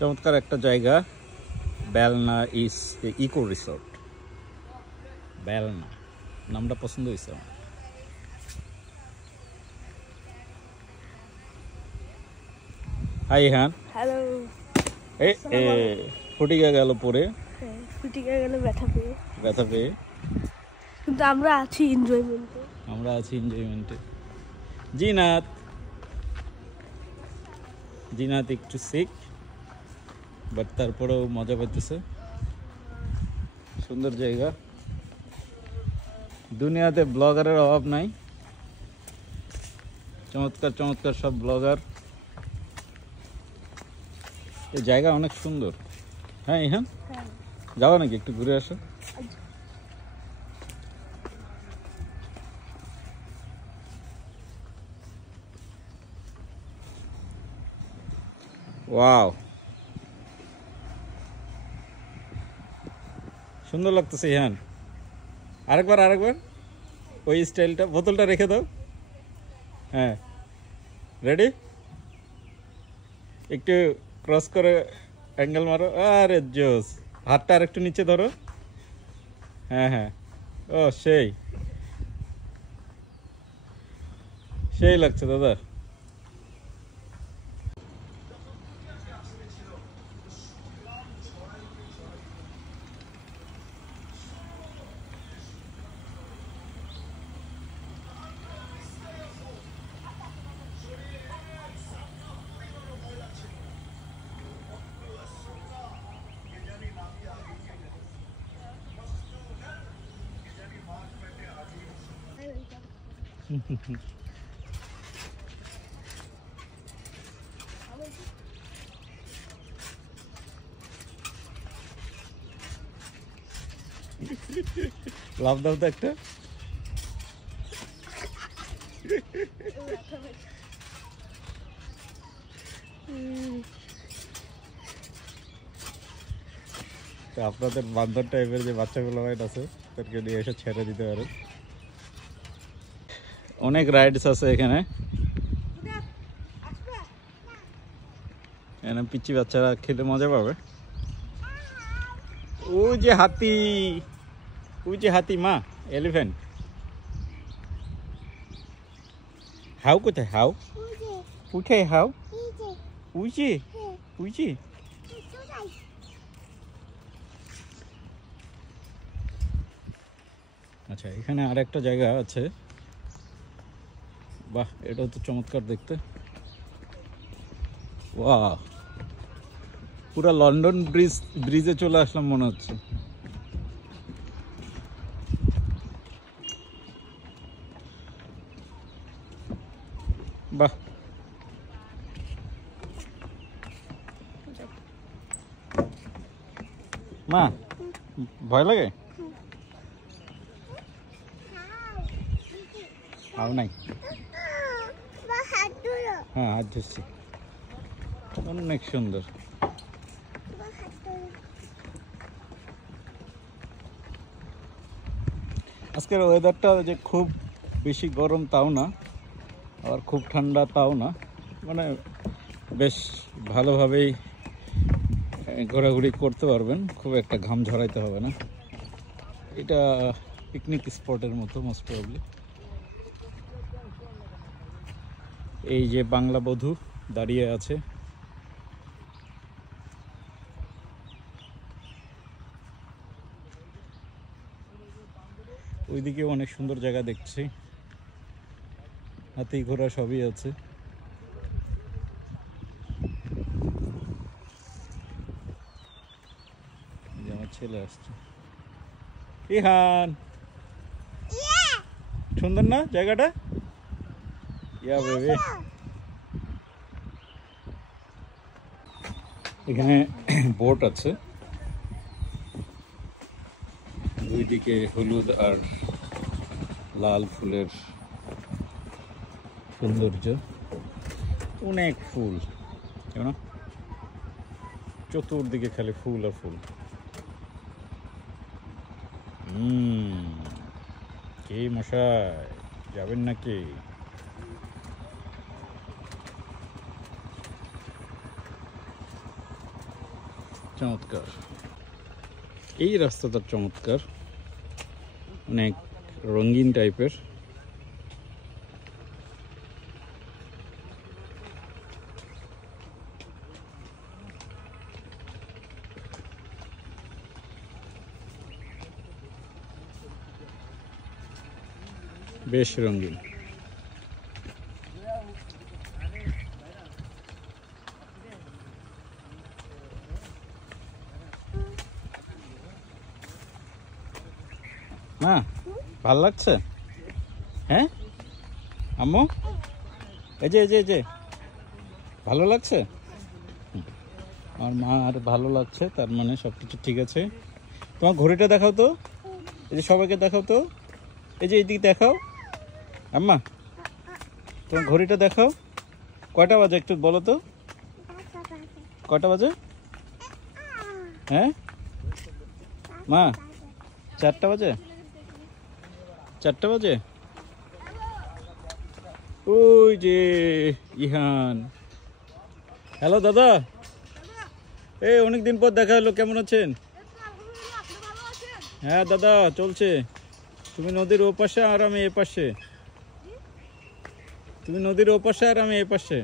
চমৎকার একটা জায়গা, বেলনা ইকো রিসোর্ট। বেলনা নামটা পছন্দ হয়েছে আমার। হাই হ্যাঁ, হ্যালো। ফুটিকা গেল পরে, ফুটিকা গেল ব্যথা পেয়ে, কিন্তু আমরা আছি এনজয়মেন্টে। জিনাত একটু সিক, বাট তারপরেও মজা পাইতেছে। সুন্দর জায়গা, দুনিয়াতে ব্লগারের অভাব নাই। চমৎকার সব ব্লগার। এই জায়গা অনেক সুন্দর। হ্যাঁ হ্যাঁ, যাওয়া নাকি একটু ঘুরে আসো। ওয়াও, সুন্দর লাগতেছে। হ্যাঁ, আরেকবার ওই স্টাইলটা, বোতলটা রেখে দাও। হ্যাঁ, রেডি? একটু ক্রস করে অ্যাঙ্গেল মারো। আরে জোস, হাতটা আর একটু নিচে ধরো। হ্যাঁ, ও সেই লাগছে দাদা। লাভ দাও তো একটা। আপনাদের বান্দর টাইপের যে বাচ্চাগুলো আছে তাদেরকে নিয়ে এসে ছেড়ে দিতে পারেন। অনেক রাইডস আছে এখানে। পিচ্চি বাচ্চারা খেলে মজা পাবে। ওই যে হাতি মা, এলিফ্যান্ট। হাউ কোথায়? How Ouchi. আচ্ছা, এখানে আরেকটা জায়গা আছে। বাহ, এটাও তো চমৎকার দেখতে। ওয়াও, পুরা লন্ডন ব্রিজে চলে আসলাম মনে হচ্ছে। বাহ, মা ভয় লাগে? হাও নাই। হ্যাঁ, হাত ধরছি। অনেক সুন্দর। আজকের ওয়েদারটা যে খুব বেশি গরম তাও না, আবার খুব ঠান্ডা তাও না, মানে বেশ ভালোভাবেই ঘোরাঘুরি করতে পারবেন, খুব একটা ঘাম ঝরাইতে হবে না। এটা পিকনিক স্পটের মতো মোস্ট প্রবাবলি। এই যে বাংলা বধূ দাঁড়িয়ে আছে। ওইদিকে অনেক সুন্দর জায়গা দেখছি, হাতি ঘোড়া সবই আছে। আমার ছেলে আসছে। ইহান, সুন্দর না জায়গাটা? ইয়া বেবি, এখানে বোট আছে, দুই দিকে হলুদ আর লাল ফুলের সৌন্দর্য। অনেক ফুল, চতুর্দিকে খালি ফুল আর ফুল। কে মশাই, যাবেন নাকি? চমৎকার, এই রাস্তাটা চমৎকার, অনেক রঙিন টাইপের। বেশ রঙিন। মা ভাল লাগছে? হ্যাঁ আম্মু, এই যে ভালো লাগছে? আমার মা আর ভালো লাগছে, তার মানে সবকিছু ঠিক আছে। তোমার ঘড়িটা দেখাও তো, এই যে সবাইকে দেখাও তো, এই যে এইদিকে দেখাও। আম্মা তোমার ঘড়িটা দেখাও, কয়টা বাজে একটু বলো তো, কয়টা বাজে? হ্যাঁ মা, 4টা বাজে? 4টা বাজে? ওই যে ইহান। হ্যালো দাদা, এই অনেকদিন পর দেখা হলো, কেমন আছেন? হ্যাঁ দাদা চলছে। তুমি নদীর ও পাশে আর আমি এ পাশে, তুমি নদীর ও পাশে আর আমি এ পাশে।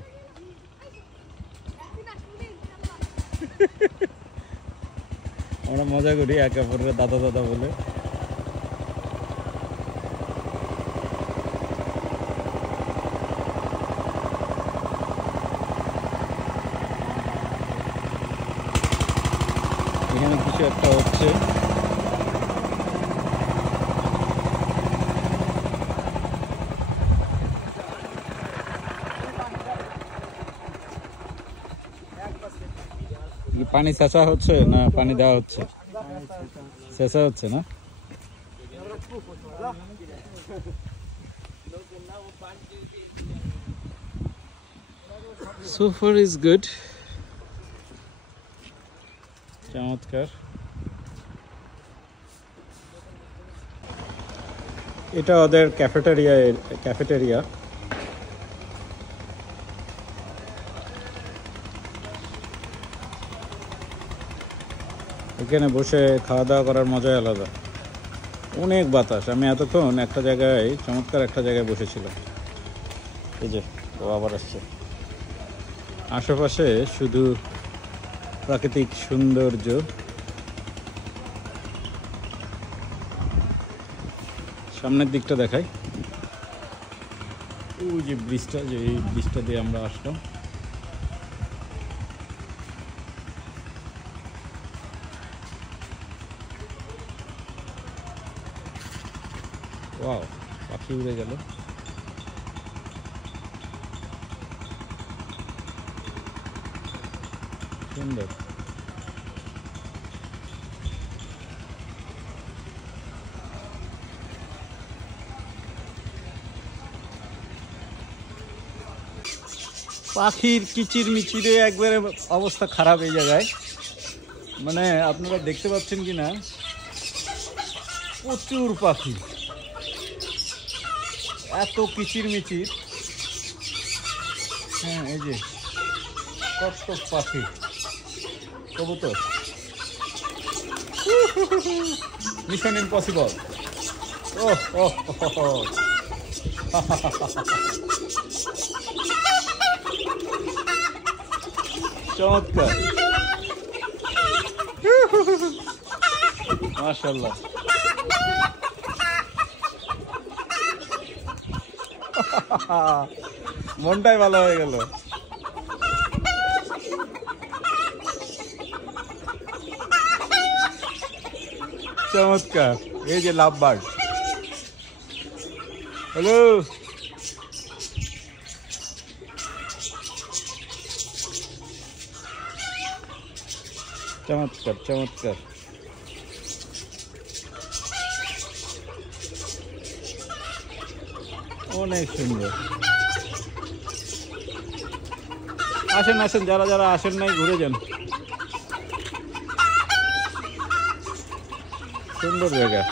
আমরা মজা করি একে অপরের দাদা দাদা বলে। এখানে কিছু একটা হচ্ছে। পানি ছেঁচা হচ্ছে না পানি দেওয়া হচ্ছে? ছেঁচা হচ্ছে না? So far is good. চমৎকার। এটা ওদের ক্যাফেটেরিয়া। এখানে বসে খাওয়া দাওয়া করার মজাই আলাদা, অনেক বাতাস। আমি এতক্ষণ একটা জায়গায়, চমৎকার একটা জায়গায় বসেছিলাম। এই যে ও আবার আসছে। আশেপাশে শুধু প্রাকৃতিক সৌন্দর্য। সামনের দিকটা দেখাই, ওই যে ব্রিজটা, যে এই ব্রিজটা দিয়ে আমরা আসলাম। ওয়াও, পাখি উড়ে গেল। সুন্দর। পাখির কিচির মিচিরে একবারে অবস্থা খারাপ এই জায়গায়। মানে আপনারা দেখতে পাচ্ছেন কিনা, প্রচুর পাখি, এত কিচির মিচির। হ্যাঁ এই যে কত পাখি, কবুতর। Mission impossible. চমৎকার, মাশাআল্লাহ। মনটাই ভালো হয়ে গেল। চমৎকার। এই যে লাভ বার্ড। হ্যালো, চমৎকার চমৎকার। অনেক সুন্দর। আসেন আসেন, যারা যারা আসেন নাই ঘুরে যান। সুন্দর জায়গা,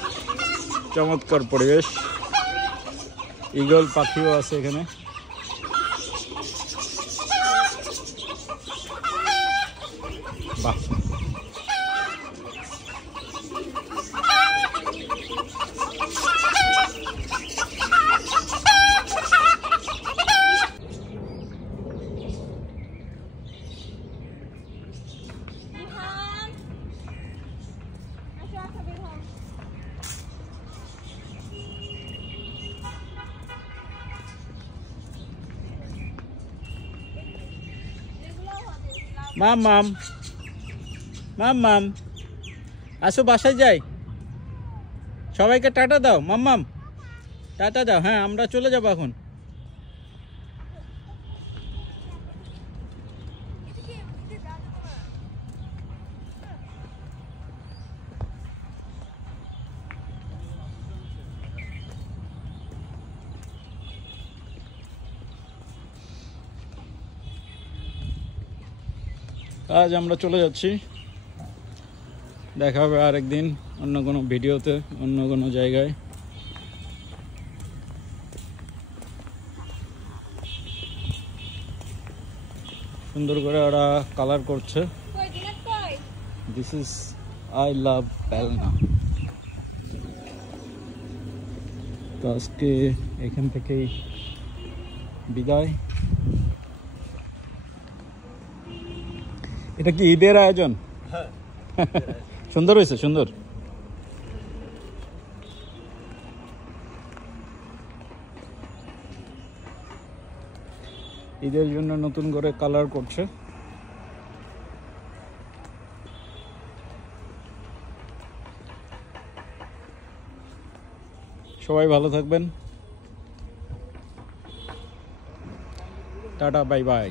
চমৎকার পরিবেশ। ঈগল পাখিও আছে এখানে। বাহ, মাম মাম আসো বাসায় যাই, সবাইকে টাটা দাও। মাম্মাম টাটা দাও। হ্যাঁ আমরা চলে যাবো এখন। আজ আমরা চলে যাচ্ছি, দেখা হবে আরেকদিন অন্য কোনো ভিডিওতে, অন্য কোনো জায়গায়। সুন্দর করে ওরা কালার করছে। দিস ইজ আই লাভ বেলনা। তো আজকে এখান থেকেই বিদায়। এটা কি ঈদের আয়োজন? সুন্দর হয়েছে, সুন্দর। ঈদের জন্য নতুন করে কালার করছে। সবাই ভালো থাকবেন, টাটা বাই বাই।